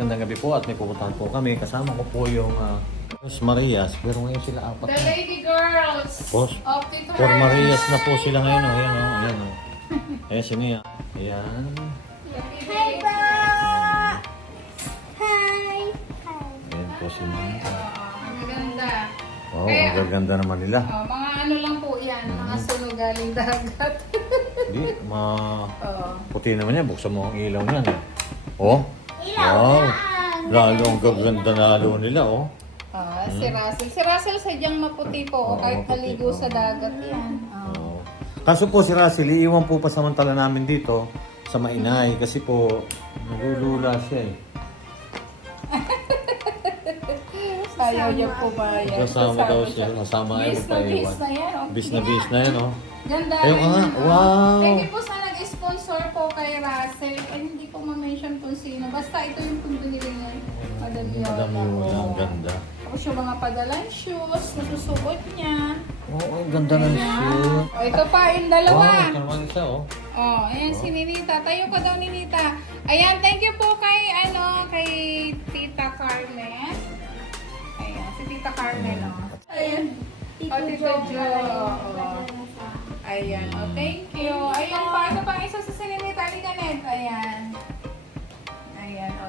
Magandang gabi po at may pupuntahan po kami. Kasama ko po yung uh, Marias. Pero ngayon sila apat The lady girls Boss, of Tito For Herz. Marias na po sila ngayon. Oh. Ayan, oh. Ayan, oh. Ayan si Nia. Ayan. Hi, bro! Hi! Hi! Ayan po si Nia. Oo, ang gaganda. Oh, Kaya- ang gaganda naman nila. Oh, mga ano lang po yan, mga sunog galing dagat. Hindi, ma... Oo. Puti naman yan. Buksan mo ang ilaw niyan. Eh. Oh. Wow. Lalo ang gaganda na lalo nila, oh. Ah, si Russell. Si Russell sadyang maputi po, Oo, kahit maputi naligo po. sa dagat yan. Oo. Oo. Kaso po si Russell, iiwan po pa samantala namin dito sa Mainay kasi po nagulula siya eh. Ayaw niya po ba yan? Kasama daw siya, kasama ay Bis na bis paiwan. na yan. oh. Bis na bis na yan, oh. Ganda Ayun rin. nga, ah. wow. You po sa kay Russell. Ay, hindi ko ma-mention kung sino. Basta ito yung kung binili niya. Madam Yola. Madam Yola, ang Oo. ganda. Tapos yung mga padalang shoes, nasusuot niya. Oo, oh, ang ganda ng shoot. O, ito pa, yung dalawa. Wow, ito naman isa, oh. Oh, ayan si Ninita. Tayo ka daw ni Ninita. Ayan, thank you po kay, ano, kay Tita Carmen. Ayan, si Tita Carmen, oh. Ayan. Tito Oh, Tito. Joe. Oo. Ayan, oh, thank you.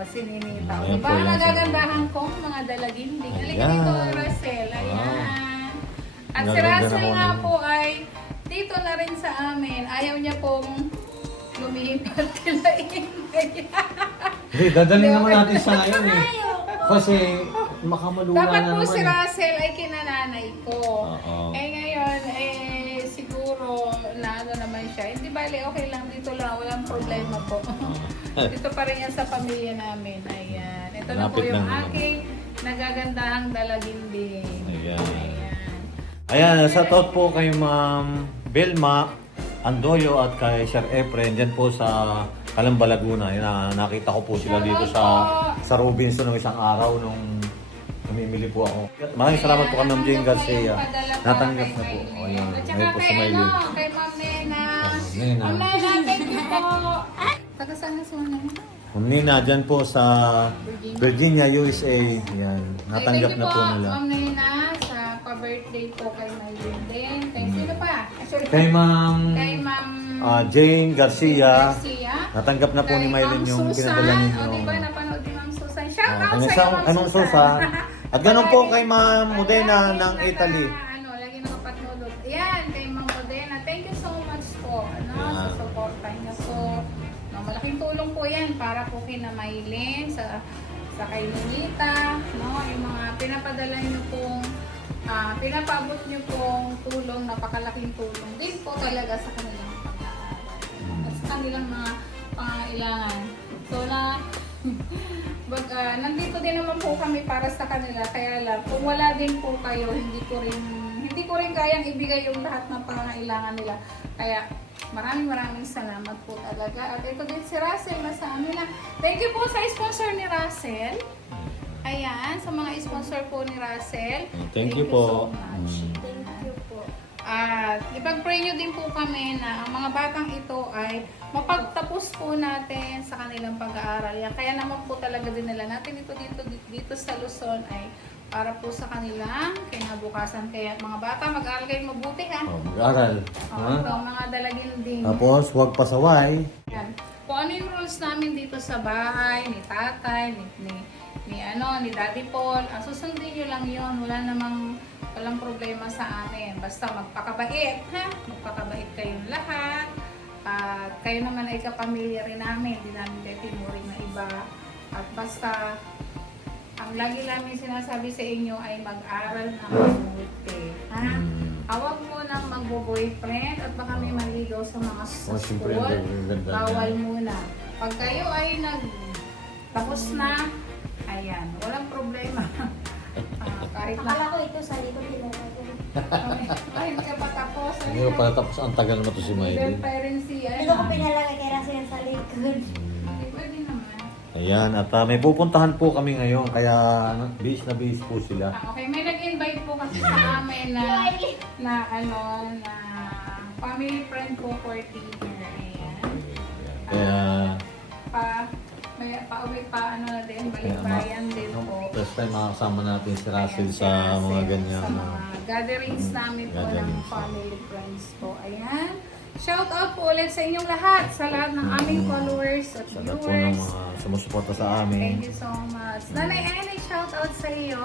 Sininita. Ayan po yan, nagagandahan kong mga dalaginding? Halika Ayan. dito, Russell. Ayan. At si Nagaganda Russell naman nga yun. po ay dito na rin sa amin. Ayaw niya pong lumipat kilain. Hindi, dadalhin naman natin sa ngayon eh. Kasi makamalula Dapat na po naman si eh. Russell ay kinananay ko. Oo. Eh ngayon, bali, okay lang dito lang. Walang problema po. dito pa rin yan sa pamilya namin. Ayan. Ito na po yung lang naman. aking nagagandahang dalaginding. Ayan. Ayan. Sa out po kay Ma'am Belma Andoyo at kay Sir Efren dyan po sa Calamba, Laguna. Yun, na, nakita ko po sila dito sa sa Robinson ng isang araw nung namimili po ako. Maraming salamat po kay Ma'am Jane Garcia. Natanggap na po. O, Ayan, At saka ngayon po kay, sa ano, kay Ma'am Nena. Nena. Ma'am Nena, thank you po. Taga saan na Nena? Ma'am Nina, dyan po sa Virginia, USA. Yan, natanggap Ay, thank na you po nila. Ma'am Nena, sa pa-birthday po kay Maylin din. Thank you na pa. Actually, Kay Ma'am Kay Ma'am ah, Jane Garcia. Garcia. Natanggap na po ni Kay Maylin Ma'am yung Susan. pinadala ninyo. O, di ba napanood ni Ma'am Susan? Shout Oh, out sa'yo, Ma'am- Ma'am Susan. At ganun po kay Ma'am Modena ng Italy. Para po kina Maylin, sa sa kay Ninita, no, yung mga pinapadala niyo pong ah, pinapaabot niyo pong tulong, napakalaking tulong din po talaga sa kanilang pag-aaral at sa kanilang mga pangailangan. So na Bag, ah, nandito din naman po kami para sa kanila. Kaya lang, kung wala din po kayo, hindi ko rin hindi ko rin kayang ibigay yung lahat ng pangangailangan nila. Kaya maraming maraming salamat po talaga. At ito din si Russell na sa amin na. Thank you po sa sponsor ni Russell. Ayan, sa mga sponsor po ni Russell. Thank you po. so much. Thank you po. At ipag-pray nyo din po kami na ang mga batang ito ay mapagtapos po natin sa kanilang pag-aaral. Yan. Kaya naman po talaga dinala natin ito dito, dito sa Luzon ay para po sa kanilang kinabukasan. Kaya mga bata, mag-aaral kayo mabuti ha. Oh, mag-aral. Oh, Ha? ito, ang mga dalaginding. Tapos, huwag pasaway. Yan. Kung ano yung rules namin dito sa bahay, ni tatay, ni, ni, ni ano, ni Daddy Paul, ah, susundin nyo lang yon Wala namang, walang problema sa amin. Basta magpakabait, ha? Magpakabait kayong lahat. At kayo naman ay kapamilya rin namin. Hindi namin kayo tinuring na iba. At basta, ang lagi namin sinasabi sa inyo ay mag-aral na mabuti. Ha? Mm. Awag mo nang magbo-boyfriend at baka may maligaw sa mga Oh, siyempre, school. ang ganda Bawal muna. Pag kayo ay nag tapos na, ayan, walang problema. Ah, kahit na Akala ko ito sa likod tinuro ko. ay, hindi ka pa tapos. Hindi ko pala tapos ang tagal mo to si Maylin. parents siya. Hindi ko pinalagay kay Russell sa likod. Ayan, at ah, may pupuntahan po kami ngayon, kaya ano, base na base po sila. Ah, okay, may nag-invite po kasi sa amin na na ano na family friend ko for dinner. Ayan. Kaya, pa Kaya pauwi pa ano na din, Kaya, balikbayan ma- din no, po. First time makakasama natin si Russell Ayan, sa Russell, mga ganyan. Sa no? mga gatherings Mm, namin po ng gatherings. family friends po. Ayan. Shout out po ulit sa inyong lahat, sa lahat ng aming Mm. followers at Sa lahat po ng viewers. mga sumusuporta sa amin. Thank you so much. Nanay Annie, shout out sa iyo.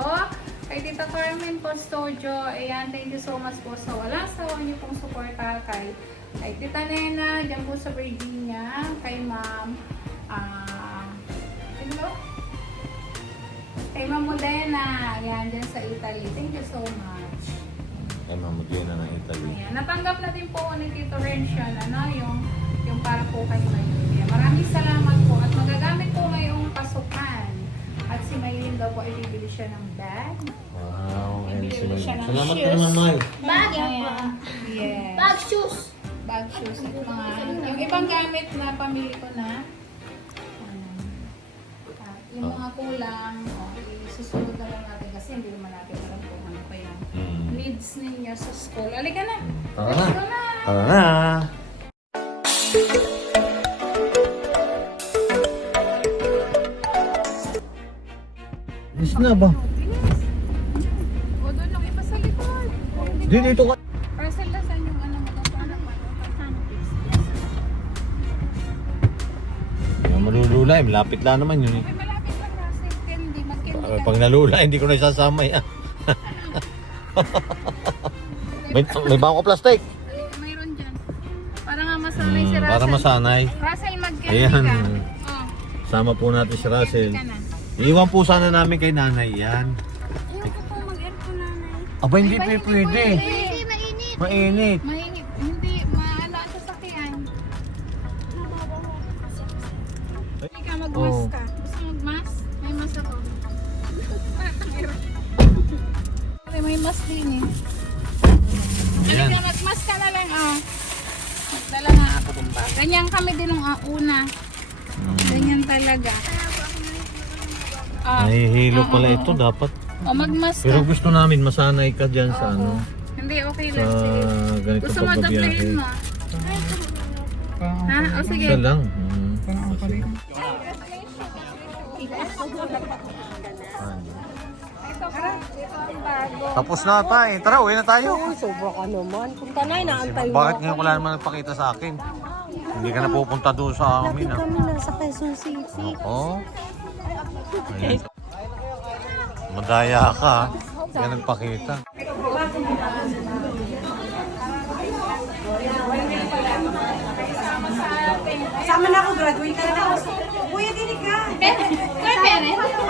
Kay Tita Carmen Custodio, ayan, thank you so much po sa walang sawa niyo pong suporta kay, kay Tita Nena, dyan po sa Virginia, kay Ma'am, ah, sino? Kay Ma'am Modena, ayan, dyan sa Italy. Thank you so much. Ay, mamagyan na ng Italy. Ayan, natanggap na din po ni Tito Rention, ano, yung, yung para po kay Maylin. Maraming salamat po at magagamit po ngayong pasukan. At si Maylin daw po ay bibili siya ng bag. Wow, ayun si Bibili siya May. ng Salamat ka shoes. naman, May. Bag Ayan. Yes. Bag shoes. Bag shoes at mga, yung ibang gamit na pamili ko na. Ayan. At yung mga kulang, oh, isusunod na lang natin kasi hindi naman natin alam kung ano pa yung Hmm. Needs ninyo sa school. Halika na. Tara na. go na. Tara na. Is na ba? O doon lang iba sa likod. Di dito ka. Parcel na saan yung ano mo doon? Pa? Yung malulula, eh, malapit lang naman yun. Eh. Malapit lang. Candy. Mag-candy Ah, ka. Pag nalula, hindi ko na isasama yan. may, may bangko plastic. Ay, Mayroon dyan. Para nga masanay si Hmm, Russell. para masanay. Russell, mag-candy Ayan. ka. Oh, Sama po natin si Russell. ka na. Iwan po sana namin kay nanay yan. Ayoko po mag-aircon nanay. Aba, hindi pa hindi pwede. Hindi, mainit. Mainit. Na lang, oh. Magdala nga ako ng bag. Ganyan kami din nung ah, una. Ganyan talaga. Ah, Nahihilo oo, pala oo, ito, oo. dapat. O, mag-mask Pero gusto namin masanay ka dyan sa Oo. ano. Hindi, okay Sa lang. Sige. ganito Gusto mo pagbabiyahe. mo? Ha? O, sige. Isa lang. Mm. Sige. Tapos na pa eh. Tara, uwi na tayo. Sobra ka naman. Kung tanay, naantay mo. Bakit ngayon wala naman nagpakita sa akin? Hindi ka na pupunta doon sa amin. Lagi Ah. kami nasa Quezon City. Oo. Ayan. Madaya ka. ah. Hindi ka nagpakita. Sama na ako, graduate na ako. Kuya, dinig ka. Pere?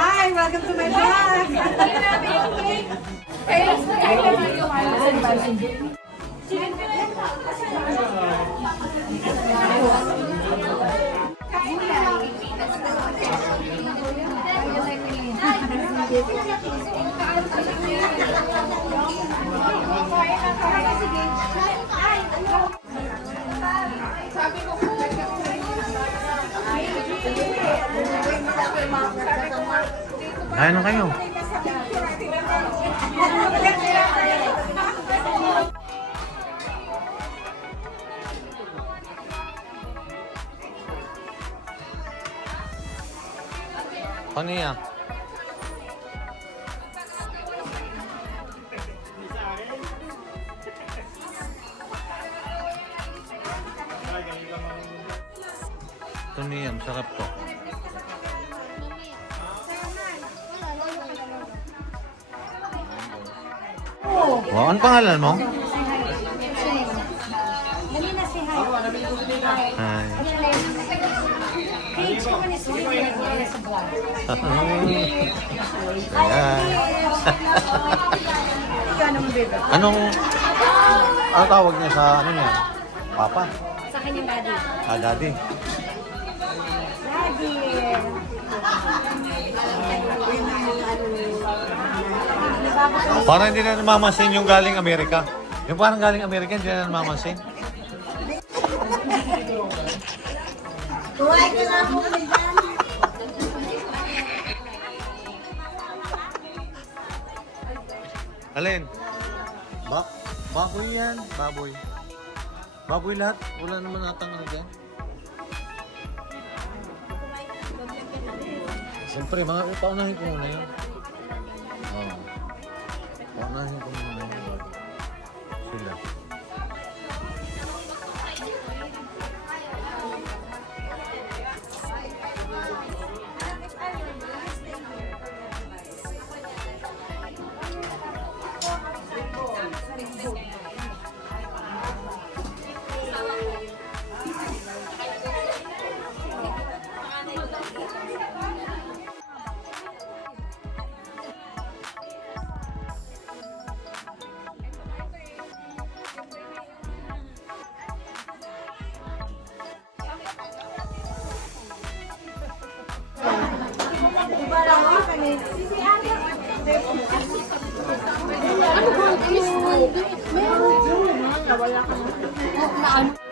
Hi, welcome to my vlog. Yung ano Kaya na kayo. Ano yan? Ito niya, sarap to. Wow, ano pangalan mo? Hi. Ayan. Anong, ano tawag niya sa ano niya? Papa? Sa kanyang daddy. Ah, daddy. Daddy. Parang hindi na namamansin yung galing Amerika. Yung parang galing Amerika, hindi na namamansin. Kuhay ka ako dyan. Alin? Ba baboy yan, baboy. Baboy lahat. Wala naman natang ano dyan. Siyempre, mga paunahin ko muna yun. Oo. Paunahin ko muna yun. Sila. Maya.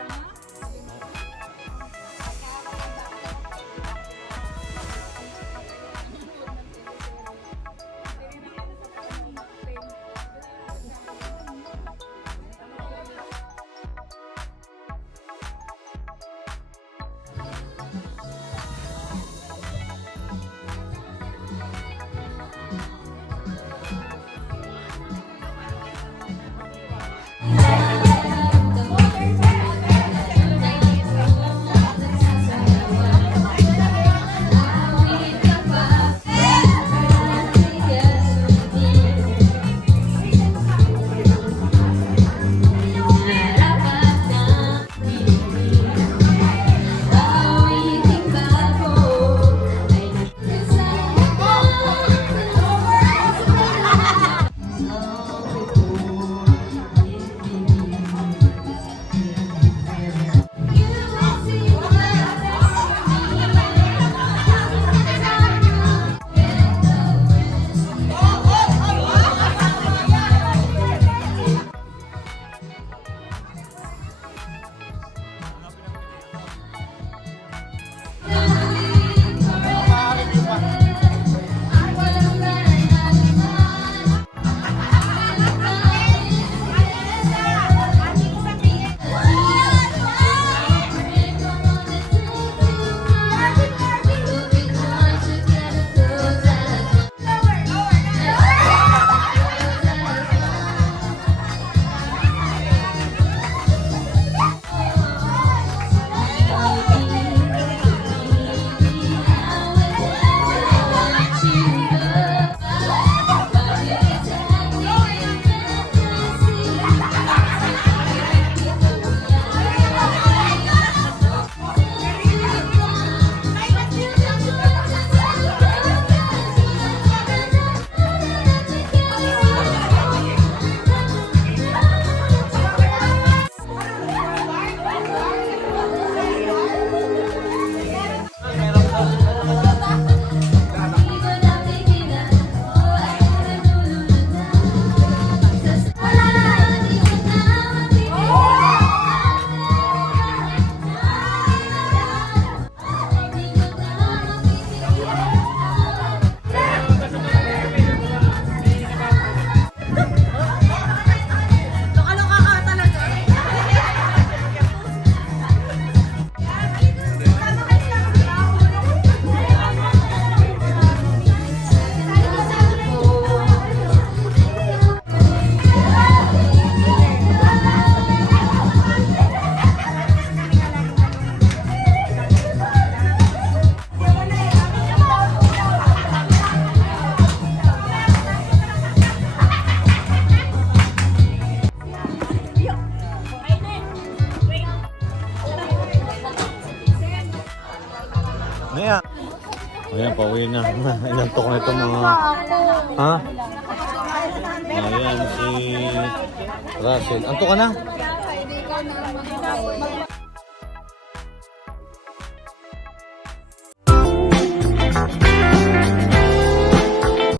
Pauwi na. Inantok na itong mga... Ha? Ayan, si Russell. Antok ka na? Kaya ikaw na